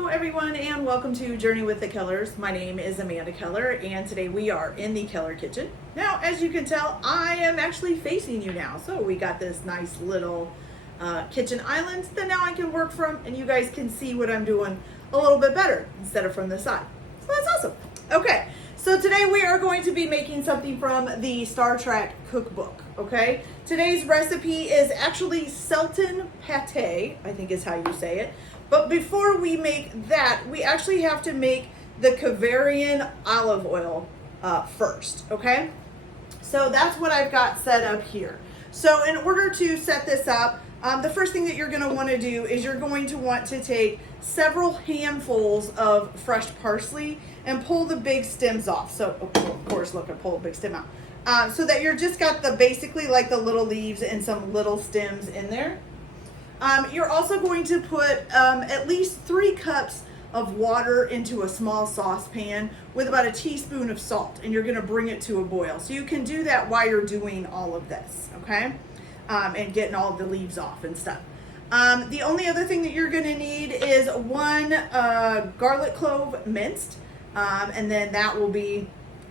Hello everyone and welcome to Journey with the Kellers. My name is Amanda Keller and today we are in the Keller kitchen. Now as you can tell I am actually facing you now, so we got this nice little kitchen island that now I can work from and you guys can see what I'm doing a little bit better instead of from the side. So that's awesome. Okay, so today we are going to be making something from the Star Trek cookbook. Okay, today's recipe is actually Seltin Pate, I think is how you say it. But before we make that, we actually have to make the Kavarian Olive Oil first, okay? So that's what I've got set up here. So in order to set this up, the first thing that you're gonna wanna do is you're going to want to take several handfuls of fresh parsley and pull the big stems off. So, of course, look, I pull a big stem out. So that you're just got the, basically like the little leaves and some little stems in there. You're also going to put at least 3 cups of water into a small saucepan with about a teaspoon of salt, and you're gonna bring it to a boil. So you can do that while you're doing all of this, okay? And getting all the leaves off and stuff. The only other thing that you're gonna need is 1 garlic clove minced, and then that will be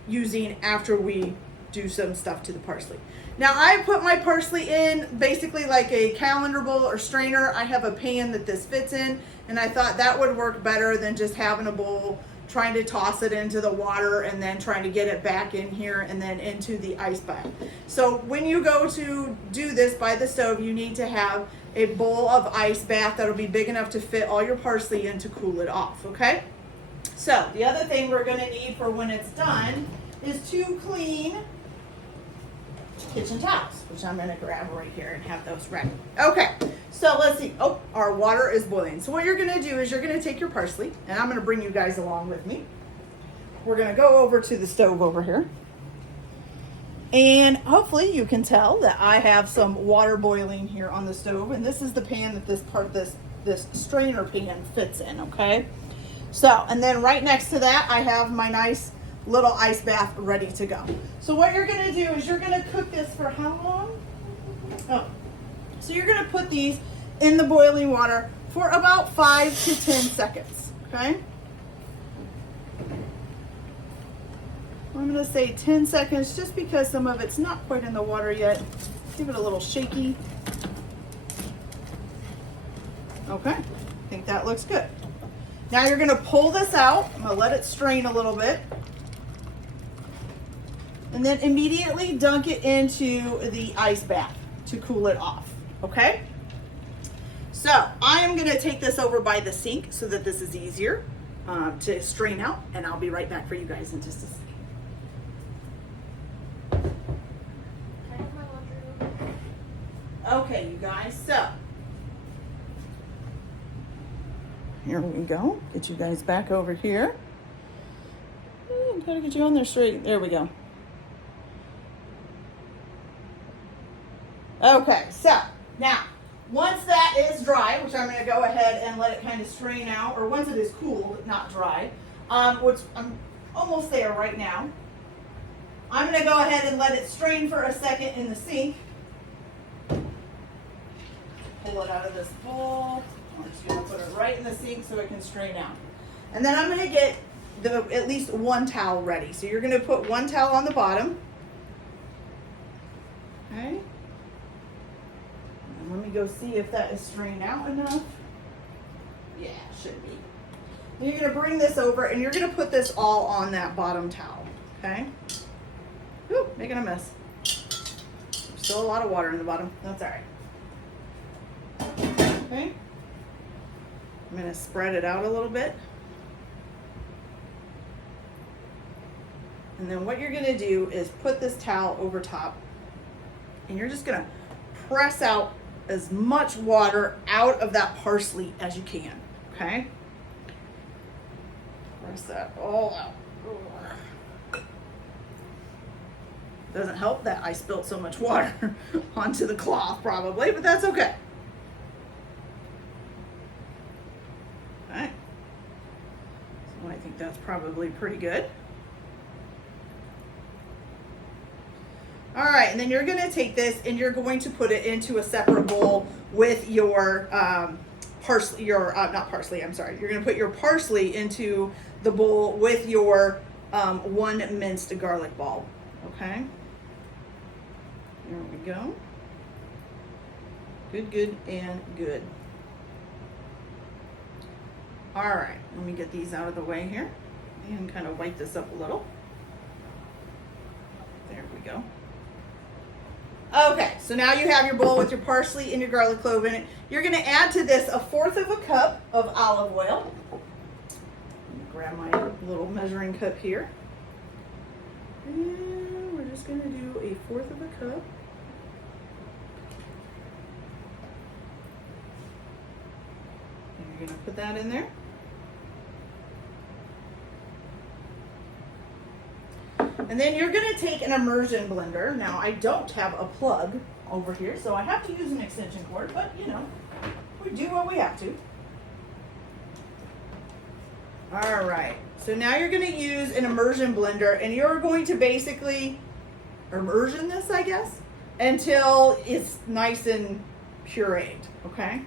using after we do some stuff to the parsley. Now I put my parsley in basically like a colander bowl or strainer. I have a pan that this fits in, and I thought that would work better than just having a bowl, trying to toss it into the water and then trying to get it back in here and then into the ice bath. So when you go to do this by the stove, you need to have a bowl of ice bath that'll be big enough to fit all your parsley in to cool it off, okay? So the other thing we're gonna need for when it's done is 2 clean kitchen towels, which I'm gonna grab right here and have those ready. Okay, so let's see. Oh, our water is boiling. So what you're gonna do is you're gonna take your parsley, and I'm gonna bring you guys along with me. We're gonna go over to the stove over here. And hopefully you can tell that I have some water boiling here on the stove, and this is the pan that this strainer pan fits in, okay? So, and then right next to that, I have my nice little ice bath ready to go. So what you're gonna do is you're gonna cook this for how long? Oh, so you're gonna put these in the boiling water for about 5 to 10 seconds, okay? I'm gonna say 10 seconds just because some of it's not quite in the water yet. Give it a little shaky. Okay, I think that looks good. Now you're gonna pull this out. I'm gonna let it strain a little bit. And then immediately dunk it into the ice bath to cool it off, okay? So I am gonna take this over by the sink so that this is easier to strain out, and I'll be right back for you guys in just a second. Okay, you guys, so here we go. Get you guys back over here. Gotta get you on there straight. There we go. Okay, so now once that is dry, which I'm going to go ahead and let it kind of strain out, or once it is cooled, not dry, which I'm almost there right now, I'm going to go ahead and let it strain for a second in the sink. Pull it out of this bowl. I'm just going to put it right in the sink so it can strain out. And then I'm going to get at least 1 towel ready. So you're going to put 1 towel on the bottom. Okay. Let me go see if that is strained out enough. Yeah, should be. And you're gonna bring this over and you're gonna put this all on that bottom towel, okay? Ooh, making a mess. Still a lot of water in the bottom, that's all right. Okay. I'm gonna spread it out a little bit. And then what you're gonna do is put this towel over top and you're just gonna press out as much water out of that parsley as you can, okay? Press that all out. Doesn't help that I spilled so much water onto the cloth probably, but that's okay. Okay. So I think that's probably pretty good. All right, and then you're gonna take this and you're going to put it into a separate bowl with your parsley, not parsley, I'm sorry. You're gonna put your parsley into the bowl with your 1 minced garlic ball, okay? There we go. Good, good, and good. All right, let me get these out of the way here and kind of wipe this up a little. There we go. Okay, so now you have your bowl with your parsley and your garlic clove in it. You're gonna add to this 1/4 cup of olive oil. Grab my little measuring cup here. And we're just gonna do 1/4 cup. And you're gonna put that in there. And then you're gonna take an immersion blender. Now I don't have a plug over here, so I have to use an extension cord, but you know, we do what we have to. All right, so now you're gonna use an immersion blender and you're going to basically immersion this, I guess, until it's nice and pureed, okay?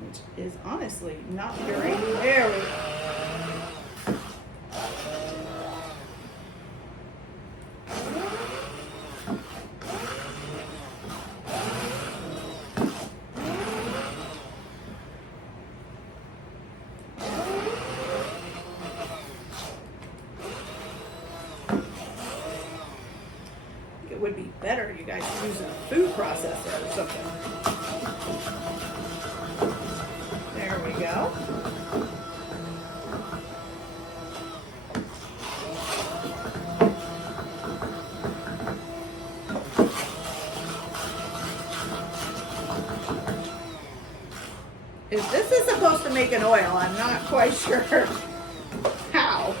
Which is honestly not pureed. There we go. It would be better you guys using a food processor or something. There we go. If this is supposed to make an oil, I'm not quite sure how.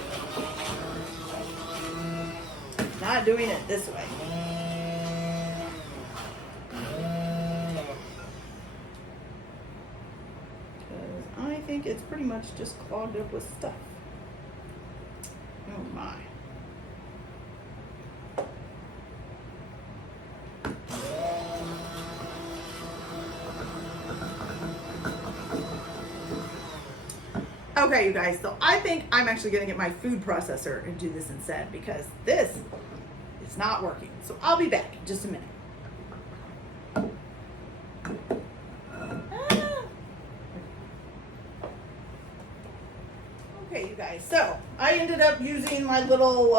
Not doing it this way. Because I think it's pretty much just clogged up with stuff. Oh my. Okay, you guys, so I think I'm actually going to get my food processor and do this instead because this is not working. So I'll be back in just a minute. Okay, you guys, so I ended up using my little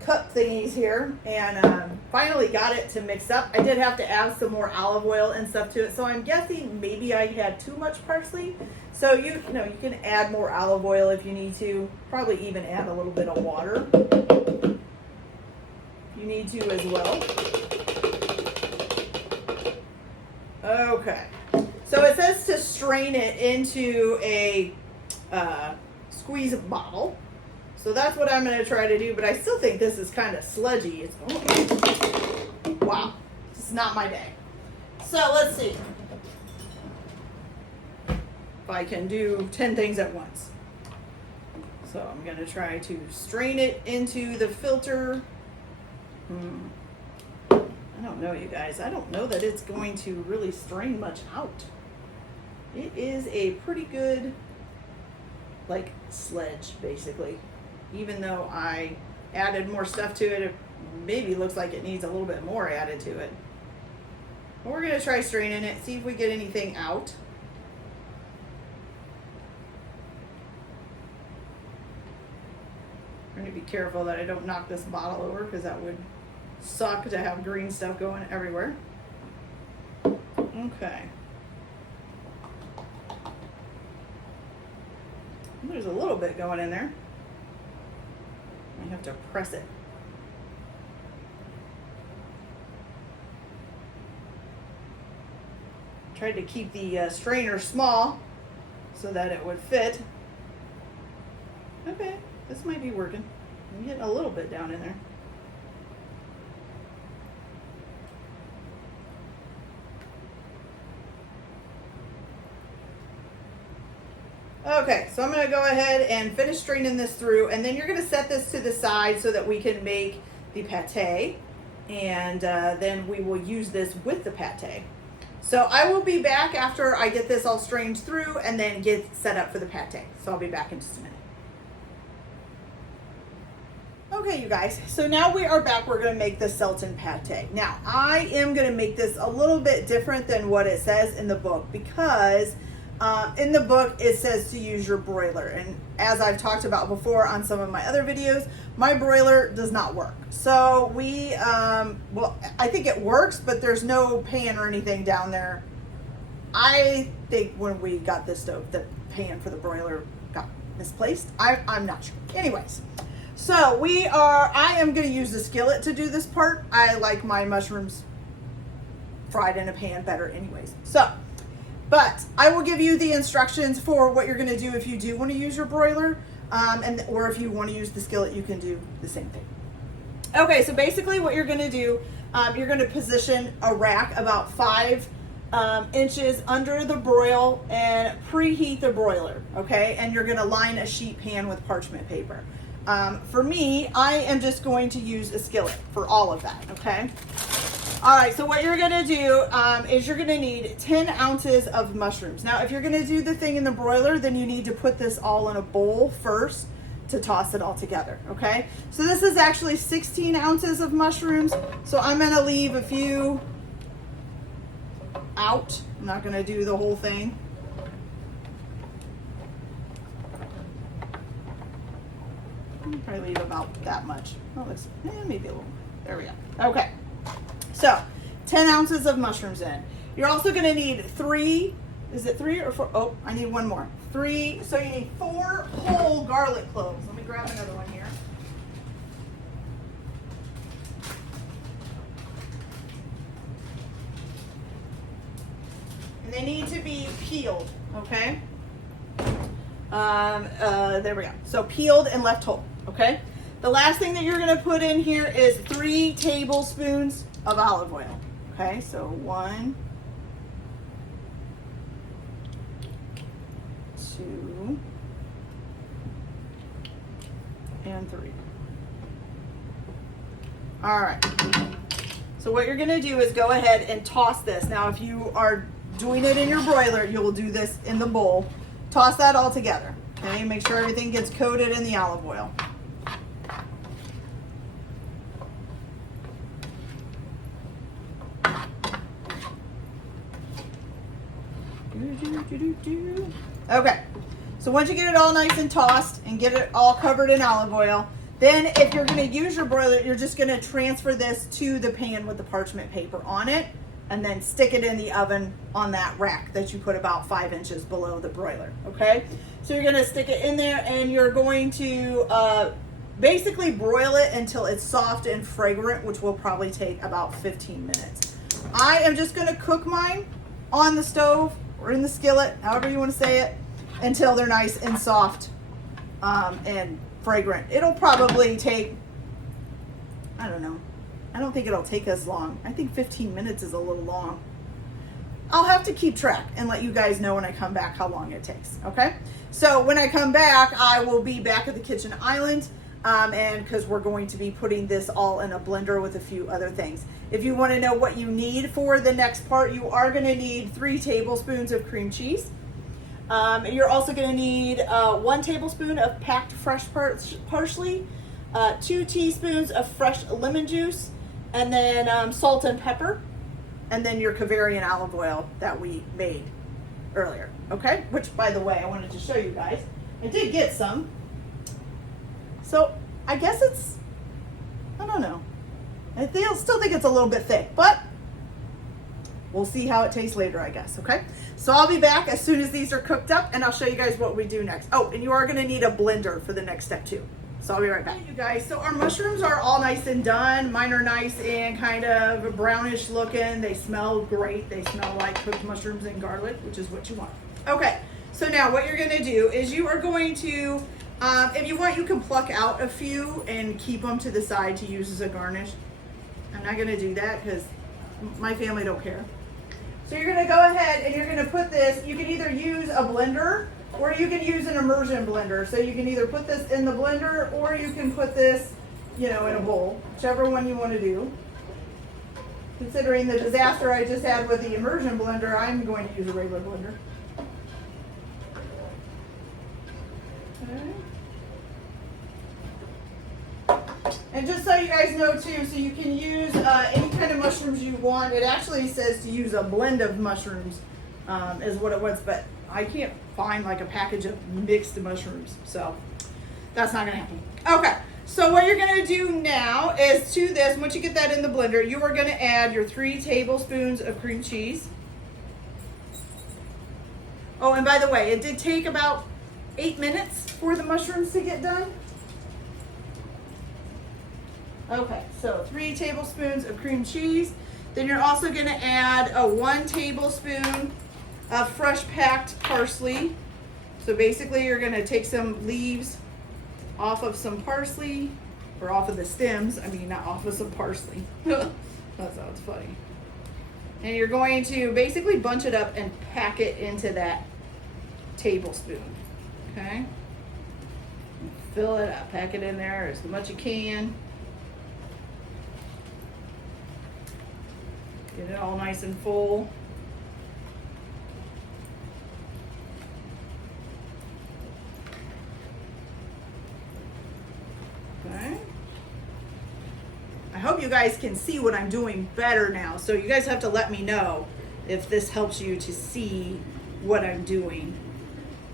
cup thingies here and finally got it to mix up. I did have to add some more olive oil and stuff to it, so I'm guessing maybe I had too much parsley. So you know, you can add more olive oil if you need to. Probably even add a little bit of water if you need to as well. Okay, so it says to strain it into a squeeze bottle. So that's what I'm going to try to do, but I still think this is kind of sludgy. It's, wow, it's not my day. So let's see if I can do 10 things at once. So I'm going to try to strain it into the filter. I don't know, you guys. I don't know that it's going to really strain much out. It is a pretty good, like, sludge, basically. Even though I added more stuff to it, it maybe looks like it needs a little bit more added to it. But we're going to try straining it, see if we get anything out. I'm going to be careful that I don't knock this bottle over because that would suck to have green stuff going everywhere. Okay. There's a little bit going in there. I have to press it. Tried to keep the strainer small so that it would fit. Okay, this might be working. I'm getting a little bit down in there. Okay, so I'm gonna go ahead and finish straining this through, and then you're gonna set this to the side so that we can make the pate, and then we will use this with the pate. So I will be back after I get this all strained through and then get set up for the pate. So I'll be back in just a minute. Okay, you guys, so now we are back. We're gonna make the Seltin Pate. Now, I am gonna make this a little bit different than what it says in the book, because in the book it says to use your broiler. And as I've talked about before on some of my other videos, my broiler does not work. So we, well, I think it works, but there's no pan or anything down there. I think when we got this stove, the pan for the broiler got misplaced. I'm not sure. Anyways. So I am going to use the skillet to do this part. I like my mushrooms fried in a pan better anyways. So, but I will give you the instructions for what you're going to do if you do want to use your broiler, or if you want to use the skillet, you can do the same thing. Okay, so basically what you're going to do, you're going to position a rack about 5 inches under the broil and preheat the broiler, okay? And you're going to line a sheet pan with parchment paper. For me, I am just going to use a skillet for all of that, okay? All right, so what you're gonna do is you're gonna need 10 ounces of mushrooms. Now, if you're gonna do the thing in the broiler, then you need to put this all in a bowl first to toss it all together, okay? So this is actually 16 ounces of mushrooms, so I'm gonna leave a few out. I'm not gonna do the whole thing. Probably leave about that much. Oh, maybe a little. There we go. Okay. So, 10 ounces of mushrooms in. You're also going to need 3. Is it 3 or 4? Oh, I need one more. 3. So you need 4 whole garlic cloves. Let me grab another one here. And they need to be peeled. Okay. There we go. So peeled and left whole, okay? The last thing that you're gonna put in here is 3 tablespoons of olive oil, okay? So 1, 2, and 3. All right. So what you're gonna do is go ahead and toss this. Now, if you are doing it in your broiler, you will do this in the bowl. Toss that all together, okay? Make sure everything gets coated in the olive oil. Okay, so once you get it all nice and tossed and get it all covered in olive oil, then if you're gonna use your broiler, you're just gonna transfer this to the pan with the parchment paper on it, and then stick it in the oven on that rack that you put about 5 inches below the broiler, okay? So you're gonna stick it in there, and you're going to basically broil it until it's soft and fragrant, which will probably take about 15 minutes. I am just gonna cook mine on the stove or in the skillet, however you wanna say it, until they're nice and soft and fragrant. It'll probably take, I don't know, I don't think it'll take as long. I think 15 minutes is a little long. I'll have to keep track and let you guys know when I come back how long it takes, okay? So when I come back, I will be back at the kitchen island, and because we're going to be putting this all in a blender with a few other things. If you want to know what you need for the next part, you are going to need 3 tablespoons of cream cheese. You're also going to need 1 tablespoon of packed fresh parsley, 2 teaspoons of fresh lemon juice, and then salt and pepper, and then your Kavarian olive oil that we made earlier, okay? Which, by the way, I wanted to show you guys. I did get some. So I guess it's, I don't know. I still think it's a little bit thick, but we'll see how it tastes later, I guess, okay? So I'll be back as soon as these are cooked up, and I'll show you guys what we do next. Oh, and you are gonna need a blender for the next step too. So I'll be right back. You guys, so our mushrooms are all nice and done. Mine are nice and kind of brownish looking. They smell great. They smell like cooked mushrooms and garlic, which is what you want. Okay, so now what you're gonna do is you are going to, if you want, you can pluck out a few and keep them to the side to use as a garnish. I'm not gonna do that because my family don't care. So you're gonna go ahead and you're gonna put this, you can either use a blender or you can use an immersion blender. So you can either put this in the blender or you can put this, you know, in a bowl, whichever one you want to do. Considering the disaster I just had with the immersion blender, I'm going to use a regular blender. Okay. And just so you guys know too, so you can use any kind of mushrooms you want. It actually says to use a blend of mushrooms is what it was, but I can't find like a package of mixed mushrooms, so that's not gonna happen. Okay, so what you're gonna do now is to this, once you get that in the blender, you are gonna add your 3 tablespoons of cream cheese. Oh, and by the way, it did take about 8 minutes for the mushrooms to get done. Okay, so 3 tablespoons of cream cheese. Then you're also gonna add a 1 tablespoon of fresh packed parsley. So basically you're gonna take some leaves off of some parsley, or off of the stems, I mean not off of some parsley. That sounds funny. And you're going to basically bunch it up and pack it into that tablespoon, okay? Fill it up, pack it in there as much as you can. Get it all nice and full. Okay. I hope you guys can see what I'm doing better now. So you guys have to let me know if this helps you to see what I'm doing.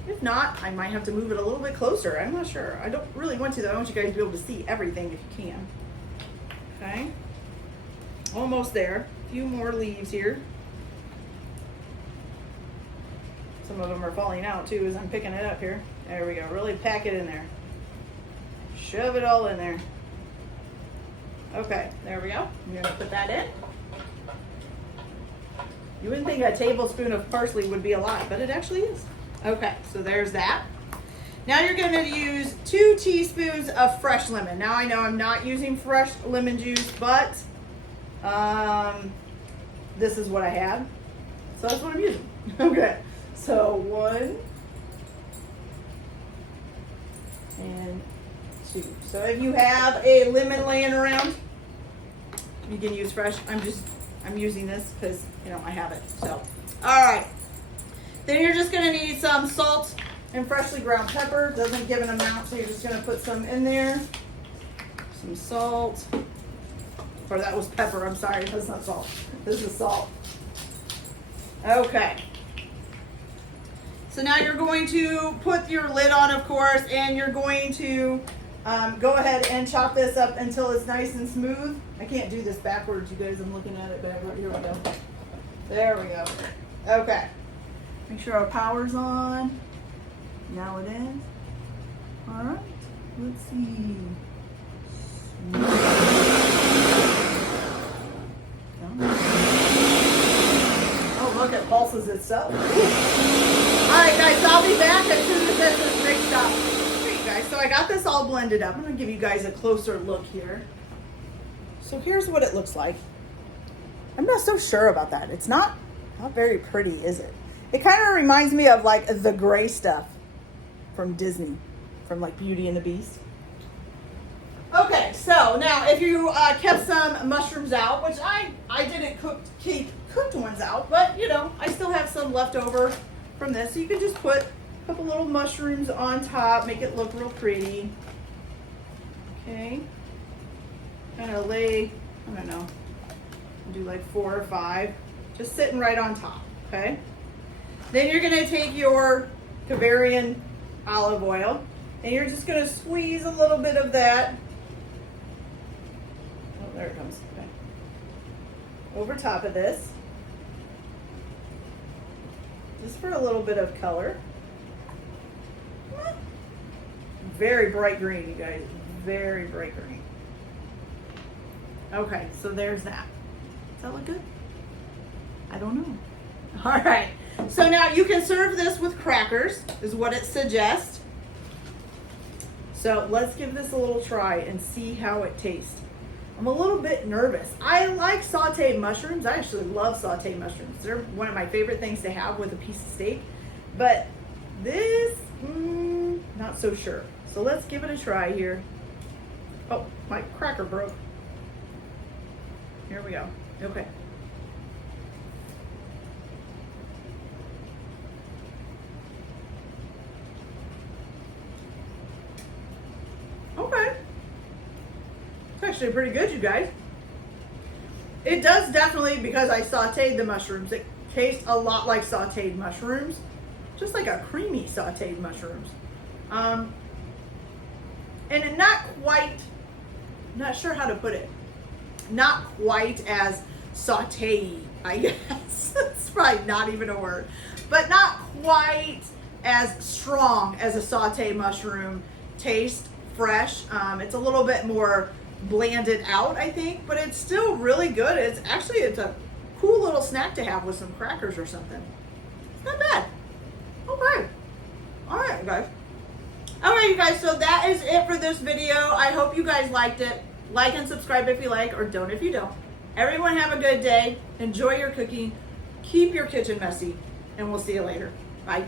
If not, I might have to move it a little bit closer. I'm not sure. I don't really want to though. I want you guys to be able to see everything if you can. Okay. Almost there. A few more leaves here. Some of them are falling out too as I'm picking it up here. There we go. Really pack it in there. Shove it all in there. Okay, there we go. I'm gonna put that in. You wouldn't think a tablespoon of parsley would be a lot, but it actually is. Okay, so there's that. Now you're gonna use 2 teaspoons of fresh lemon. Now I know I'm not using fresh lemon juice, but this is what I have. So that's what I'm using. Okay, so 1 and 2. So if you have a lemon laying around, you can use fresh. I'm using this because, you know, I have it. So, all right. Then you're just gonna need some salt and freshly ground pepper. Doesn't give an amount, so you're just gonna put some in there. Some salt. Or that was pepper, I'm sorry, that's not salt. This is salt. Okay. So now you're going to put your lid on, of course, and you're going to go ahead and chop this up until it's nice and smooth. I can't do this backwards, you guys. I'm looking at it backward. Here we go. There we go. Okay. Make sure our power's on. Now it is. All right. Let's see. Oh, look, it pulses itself. All right, guys, I'll be back as soon as this is great stuff. Okay, guys, so I got this all blended up. I'm gonna give you guys a closer look here. So here's what it looks like. I'm not so sure about that. It's not very pretty, is it? It kind of reminds me of like the gray stuff from Disney, from like Beauty and the Beast. Okay, so now if you kept some mushrooms out, which I didn't keep cooked ones out, but you know, I still have some left over from this. So you can just put a couple little mushrooms on top, make it look real pretty. Okay. Kind of lay, I don't know, do like 4 or 5, just sitting right on top, okay? Then you're gonna take your Kavarian olive oil and you're just gonna squeeze a little bit of that. Oh, there it comes, okay. Over top of this. Just for a little bit of color. Very bright green, you guys, very bright green. Okay, so there's that. Does that look good? I don't know. All right, so now you can serve this with crackers, is what it suggests. So let's give this a little try and see how it tastes. I'm a little bit nervous. I like sauteed mushrooms. I actually love sauteed mushrooms. They're one of my favorite things to have with a piece of steak. But this, not so sure. So let's give it a try here. Oh, my cracker broke. Here we go. Okay. Okay. It's actually pretty good, you guys. It does definitely, because I sauteed the mushrooms, it tastes a lot like sauteed mushrooms. Just like a creamy sauteed mushrooms. And not quite, not sure how to put it, not quite as sauteed, I guess. It's probably not even a word. But not quite as strong as a sauteed mushroom taste, fresh. It's a little bit more blanded out, I think, but it's still really good. It's a cool little snack to have with some crackers or something. It's not bad. Okay. All right, you guys. All right, you guys, so that is it for this video. I hope you guys liked it. Like and subscribe if you like, or don't if you don't. Everyone have a good day. Enjoy your cooking. Keep your kitchen messy, and we'll see you later. Bye.